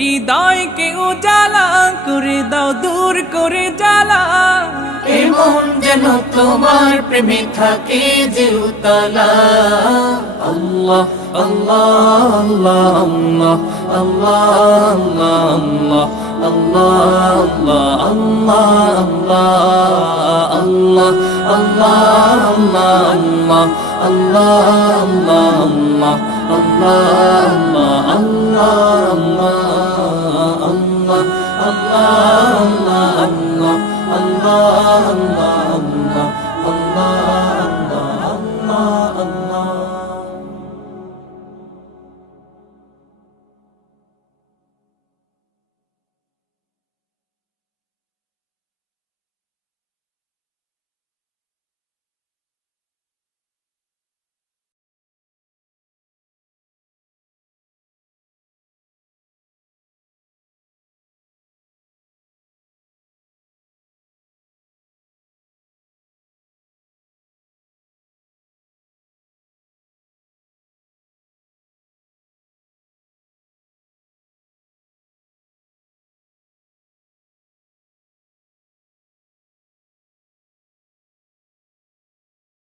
হৃদয়কে উজালা করে দাও, দূর করে জ্বালা। এমন যেন তোমার প্রেমে থাকে যে উতলা। আল্লাহ আল্লাহ আল্লাহ আল্লাহ আল্লাহ আল্লাহ আল্লাহ আল্লাহ আল্লাহ আল্লাহ আল্লাহ আল্লাহ আল্লাহ আল্লাহ আল্লাহ আল্লাহ আল্লাহ